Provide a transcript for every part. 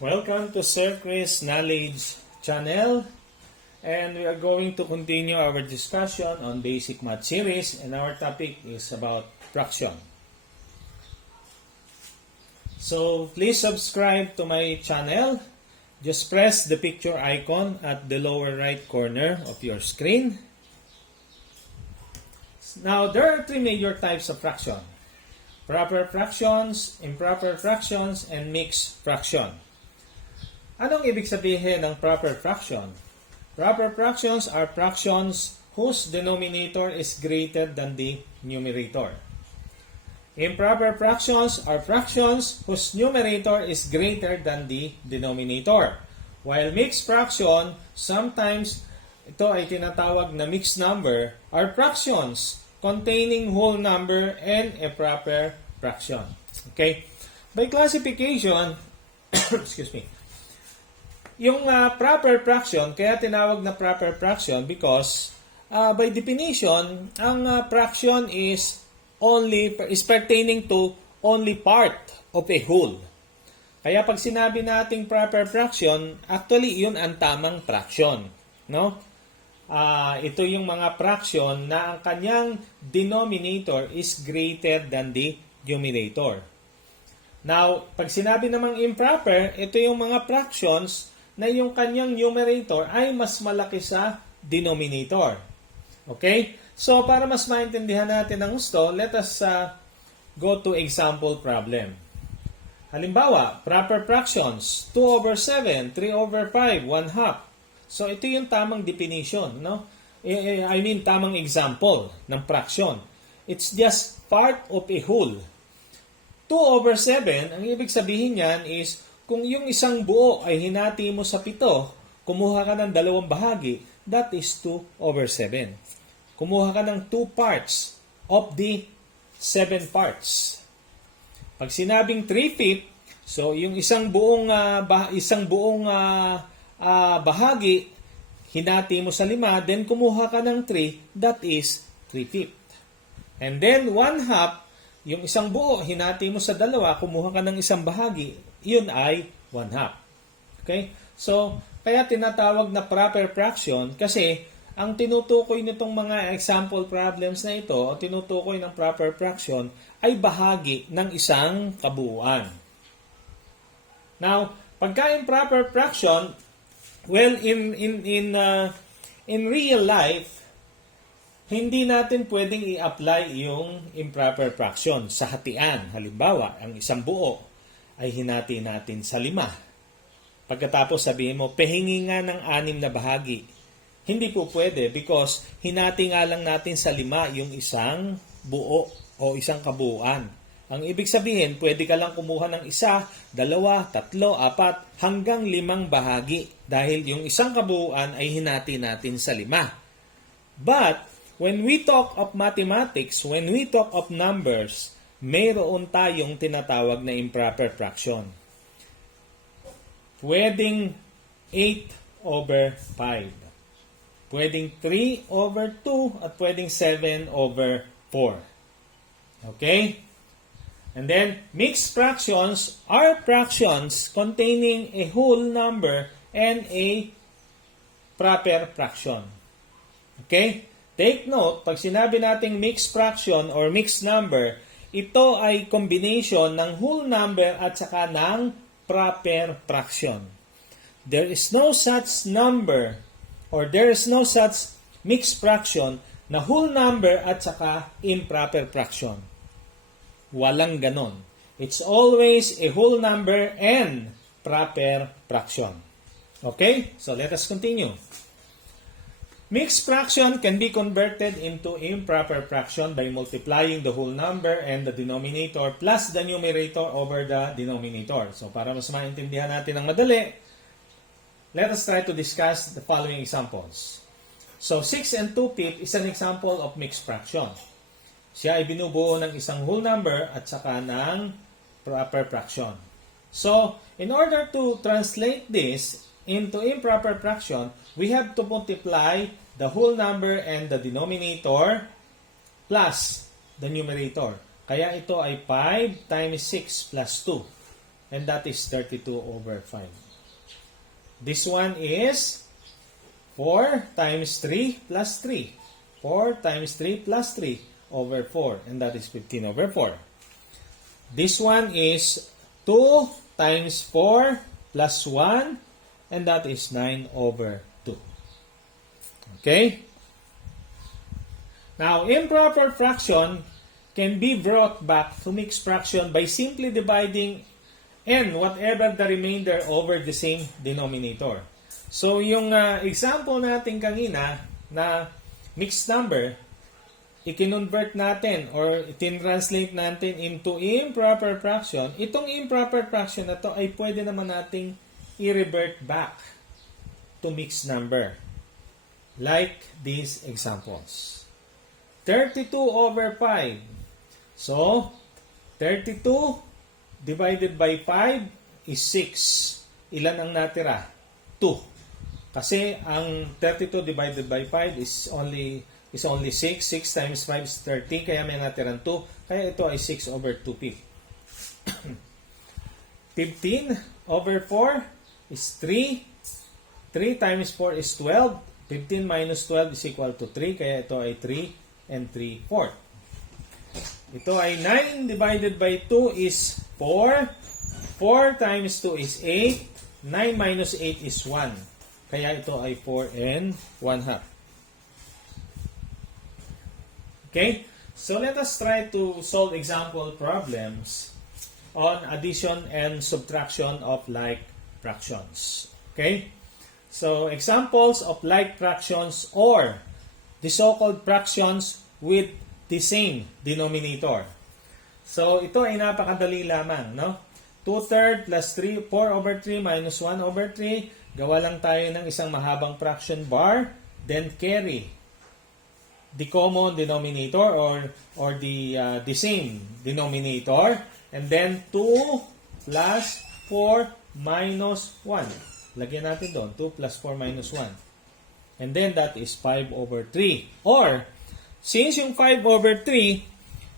Welcome to Sir Chris Knowledge Channel, and we are going to continue our discussion on basic math series, and our topic is about fraction. So please subscribe to my channel. Just press the picture icon at the lower right corner of your screen. Now, there are three major types of fraction: proper fractions, improper fractions, and mixed fraction. Anong ibig sabihin ng proper fraction? Proper fractions are fractions whose denominator is greater than the numerator. Improper fractions are fractions whose numerator is greater than the denominator. While mixed fraction, sometimes ito ay tinatawag na mixed number, are fractions containing whole number and a proper fraction. Okay? By classification, excuse me, yung proper fraction, kaya tinawag na proper fraction because by definition, ang fraction is pertaining to only part of a whole. Kaya pag sinabi nating proper fraction, actually yun ang tamang fraction, no? Ito yung mga fraction na ang kanyang denominator is greater than the numerator. Now, pag sinabi namang improper, ito yung mga fractions na yung kanyang numerator ay mas malaki sa denominator. Okay? So, para mas maintindihan natin ang gusto, let us go to example problem. Halimbawa, proper fractions, 2 over 7, 3 over 5, 1 half. So, ito yung tamang definition, no? Tamang example ng fraction. It's just part of a whole. 2 over 7, ang ibig sabihin niyan is, kung yung isang buo ay hinati mo sa 7, kumuha ka ng 2 bahagi, that is 2 over 7. Kumuha ka ng 2 parts of the 7 parts. Pag sinabing 3/5, so yung isang buong bahagi, hinati mo sa 5, then kumuha ka ng 3, that is 3/5. And then 1 half, yung isang buo, hinati mo sa 2, kumuha ka ng isang bahagi, yun ay 1 half. Okay? So, kaya tinatawag na proper fraction kasi ang tinutukoy nitong mga example problems na ito, o tinutukoy ng proper fraction, ay bahagi ng isang kabuuan. Now, pagka improper fraction, well, in real life, hindi natin pwedeng i-apply yung improper fraction sa hatian. Halimbawa, ang isang buo ay hinati natin sa 5. Pagkatapos sabihin mo, pahingi nga ng 6 na bahagi. Hindi po pwede because hinati nga lang natin sa 5 yung isang buo o isang kabuuan. Ang ibig sabihin, pwede ka lang kumuha ng 1, 2, 3, 4, hanggang 5 bahagi dahil yung isang kabuuan ay hinati natin sa 5. But, when we talk of mathematics, when we talk of numbers, mayroon tayong tinatawag na improper fraction. Pwedeng 8 over 5. Pwedeng 3 over 2 at pwedeng 7 over 4. Okay? And then, mixed fractions are fractions containing a whole number and a proper fraction. Okay? Take note, pag sinabi nating mixed fraction or mixed number, ito ay combination ng whole number at saka ng proper fraction. There is no such number or there is no such mixed fraction na whole number at saka improper fraction. Walang ganon. It's always a whole number and proper fraction. Okay? So let us continue. Mixed fraction can be converted into improper fraction by multiplying the whole number and the denominator plus the numerator over the denominator. So, para mas maintindihan natin ng madali, let us try to discuss the following examples. So, 6 and 2/5 is an example of mixed fraction. Siya ay binubuo ng isang whole number at saka ng proper fraction. So, in order to translate this into improper fraction, we have to multiply the whole number and the denominator plus the numerator. Kaya ito ay 5 times 6 plus 2. and that is 32 over 5. This one is 4 times 3 plus 3. 4 times 3 plus 3 over 4, and that is 15 over 4. This one is 2 times 4 plus 1, and that is 9 over 2. Okay? Now, improper fraction can be brought back to mixed fraction by simply dividing n, whatever the remainder, over the same denominator. So, yung example natin kanina na mixed number, i-convert natin or i-translate natin into improper fraction. Itong improper fraction na to ay pwede naman nating i-revert back to mixed number. Like these examples. 32 over 5. So, 32 divided by 5 is 6. Ilan ang natira? 2. Kasi ang 32 divided by 5 is only 6. 6 times 5 is 30. Kaya may natirang 2. Kaya ito ay 6 over 2p. 15 over 4 is 3. 3 times 4 is 12. 15 minus 12 is equal to 3. Kaya ito ay 3 and 3/4. Ito ay 9 divided by 2 is 4. 4 times 2 is 8. 9 minus 8 is 1. Kaya ito ay 4 and 1/2. Okay? So let us try to solve example problems on addition and subtraction of like fractions. Okay? So examples of like fractions or the so-called fractions with the same denominator. So, ito ay napakadali lamang, no? 2/3 plus 4 over 3 minus 1 over 3. Gawa lang tayo ng isang mahabang fraction bar. Then, carry the common denominator or the same denominator. And then, 2 plus 4 minus 1. Lagyan natin doon, 2 plus 4 minus 1. And then, that is 5 over 3. Or, since yung 5 over 3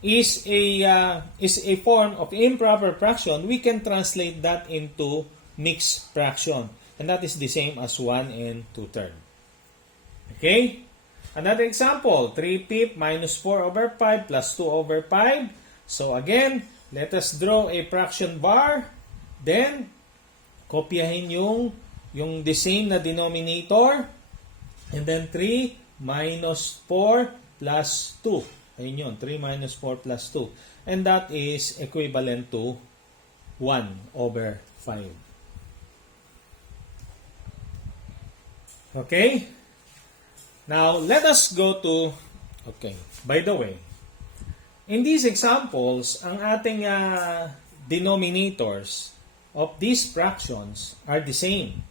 is a form of improper fraction, we can translate that into mixed fraction. And that is the same as 1 and 2/3. Okay? Another example, 3/5 minus 4 over 5 plus 2 over 5. So again, let us draw a fraction bar. Then, kopyahin yung the same na denominator. And then 3 minus 4 plus 2. Ayun yun, 3 minus 4 plus 2. And that is equivalent to 1 over 5. Okay? Now, let us go to, okay, by the way, in these examples, ang ating denominators of these fractions are the same.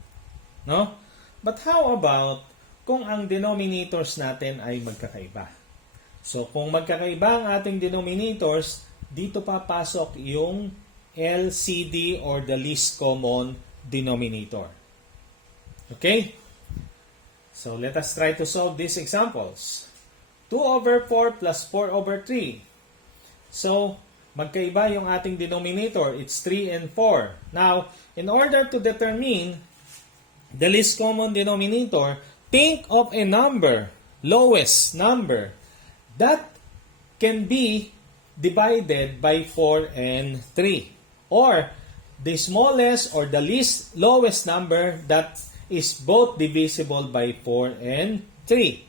No? But how about kung ang denominators natin ay magkakaiba? So, kung magkakaiba ang ating denominators, dito papasok yung LCD or the least common denominator. Okay? So, let us try to solve these examples. 2 over 4 plus 4 over 3. So, magkaiba yung ating denominator. It's 3 and 4. Now, in order to determine the least common denominator, think of a number, lowest number, that can be divided by 4 and 3. Or the smallest or the least lowest number that is both divisible by 4 and 3.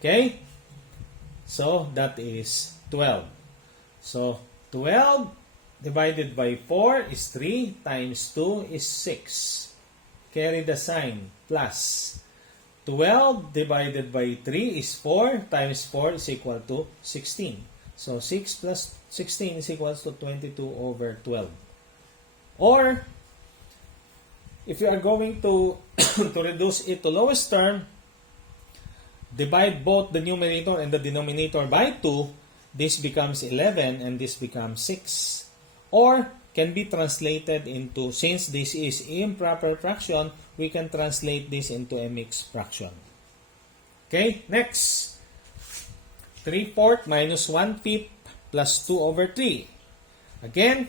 Okay? So, that is 12. So, 12 divided by 4 is 3 times 2 is 6. Carry the sign, plus. 12 divided by 3 is 4 times 4 is equal to 16. So, 6 plus 16 is equal to 22 over 12. Or, if you are going to reduce it to lowest term, divide both the numerator and the denominator by 2, this becomes 11 and this becomes 6. Or, can be translated into, since this is improper fraction, we can translate this into a mixed fraction. Okay, next. 3/4 minus 1/5 plus 2 over 3. Again,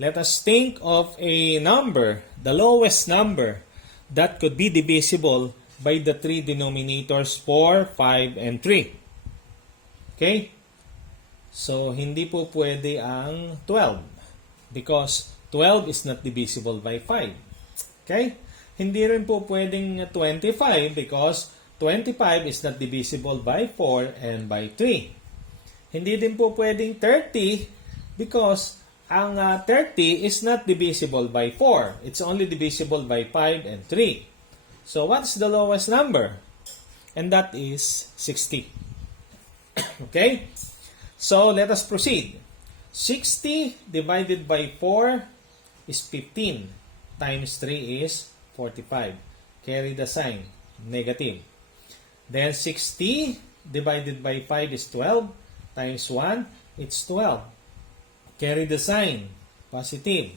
let us think of a number, the lowest number that could be divisible by the three denominators 4, 5, and 3. Okay? So, hindi po pwede ang 12 because 12 is not divisible by 5. Okay? Hindi rin po pwedeng 25 because 25 is not divisible by 4 and by 3. Hindi din po pwedeng 30 because ang 30 is not divisible by 4. It's only divisible by 5 and 3. So, what's the lowest number? And that is 60. Okay? So, let us proceed. 60 divided by 4 is 15. Times 3 is 45. Carry the sign, negative. Then 60 divided by 5 is 12. Times 1, it's 12. Carry the sign, positive.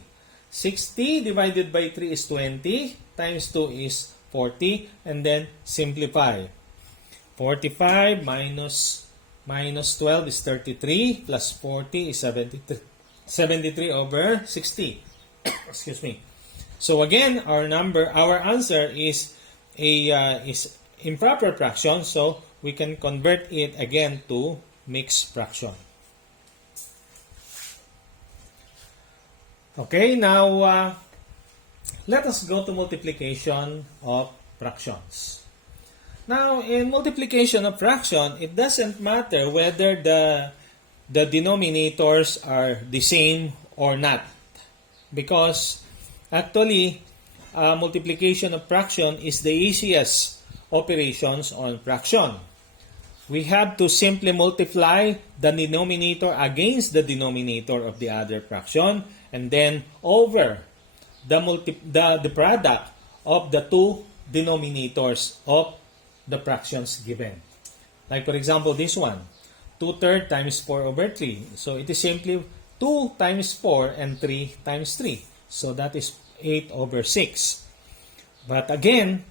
60 divided by 3 is 20. Times 2 is 40. And then simplify. 45 minus 12 is 33. Plus 40 is 73. 73 over 60. Excuse me. So again, our answer is improper fraction. So we can convert it again to mixed fraction. Okay, now let us go to multiplication of fractions. Now, in multiplication of fraction, it doesn't matter whether the denominators are the same or not. Because actually, multiplication of fraction is the easiest operations on fraction. We have to simply multiply the denominator against the denominator of the other fraction and then over the product of the two denominators of the fractions given. Like for example, this one, 2/3 times 4 over 3. So it is simply 2 times 4 and 3 times 3. So that is 8 over 6. But again,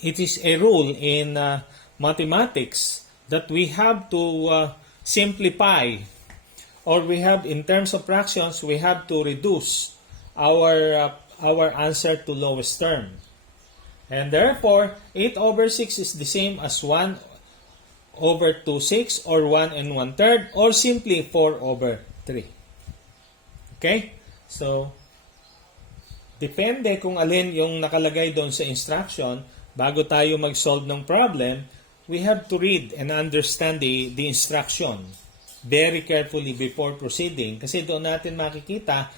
it is a rule in mathematics that we have to simplify, or we have, in terms of fractions, we have to reduce our answer to lowest term. And therefore, 8 over 6 is the same as 1 over 2/6 or 1 and 1/3 or simply 4 over 3. Okay? So, depende kung alin yung nakalagay doon sa instruction. Bago tayo mag-solve ng problem, we have to read and understand the instruction very carefully before proceeding. Kasi doon natin makikita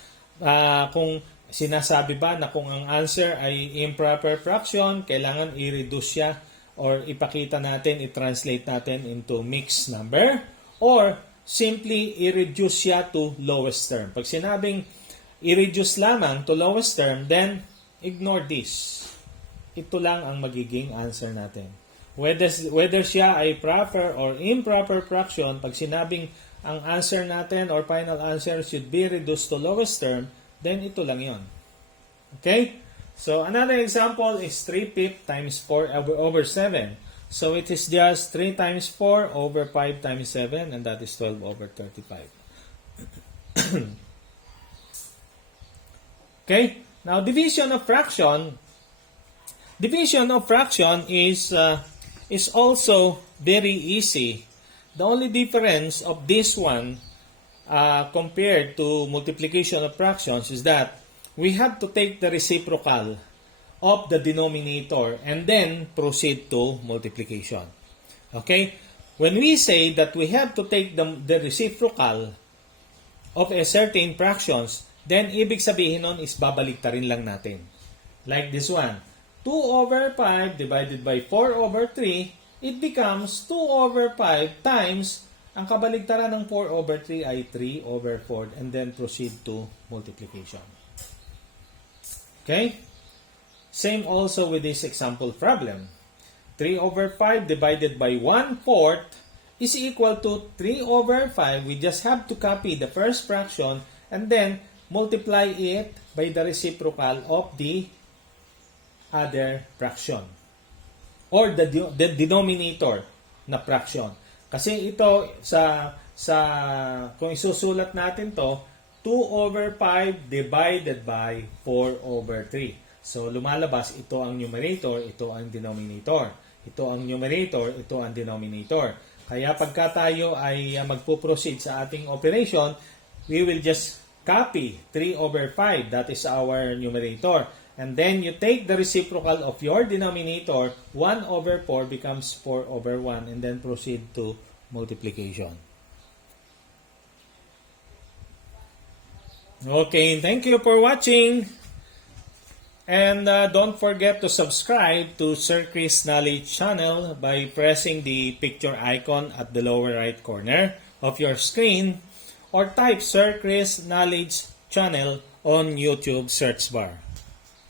kung sinasabi ba na kung ang answer ay improper fraction, kailangan i-reduce siya or ipakita natin, i-translate natin into mixed number, or simply i-reduce siya to lowest term. Pag sinabing i-reduce lamang to lowest term, then ignore this. Ito lang ang magiging answer natin. Whether siya ay proper or improper fraction, pag sinabing ang answer natin or final answer should be reduced to lowest term, then ito lang yon. Okay? So, another example is 3/5 times 4 over 7. So, it is just 3 times 4 over 5 times 7, and that is 12 over 35. Okay? Now, division of fraction. Division of fraction is also very easy. The only difference of this one compared to multiplication of fractions is that we have to take the reciprocal of the denominator and then proceed to multiplication. Okay? When we say that we have to take the reciprocal of a certain fractions, then ibig sabihin nun is babaliktarin lang natin. Like this one. 2 over 5 divided by 4 over 3, it becomes 2 over 5 times, ang kabaligtaran ng 4 over 3 ay 3 over 4, and then proceed to multiplication. Okay? Same also with this example problem. 3 over 5 divided by 1/4 is equal to 3 over 5. We just have to copy the first fraction and then multiply it by the reciprocal of the other fraction or the denominator na fraction. Kasi ito sa kung isusulat natin to, 2 over 5 divided by 4 over 3. So, lumalabas, ito ang numerator, ito ang denominator. Ito ang numerator, ito ang denominator. Kaya pagka tayo ay magpo-proceed sa ating operation, we will just copy 3 over 5. That is our numerator. And then you take the reciprocal of your denominator, 1 over 4 becomes 4 over 1, and then proceed to multiplication. Okay, thank you for watching. And don't forget to subscribe to Sir Chris Knowledge channel by pressing the picture icon at the lower right corner of your screen, or type Sir Chris Knowledge channel on YouTube search bar.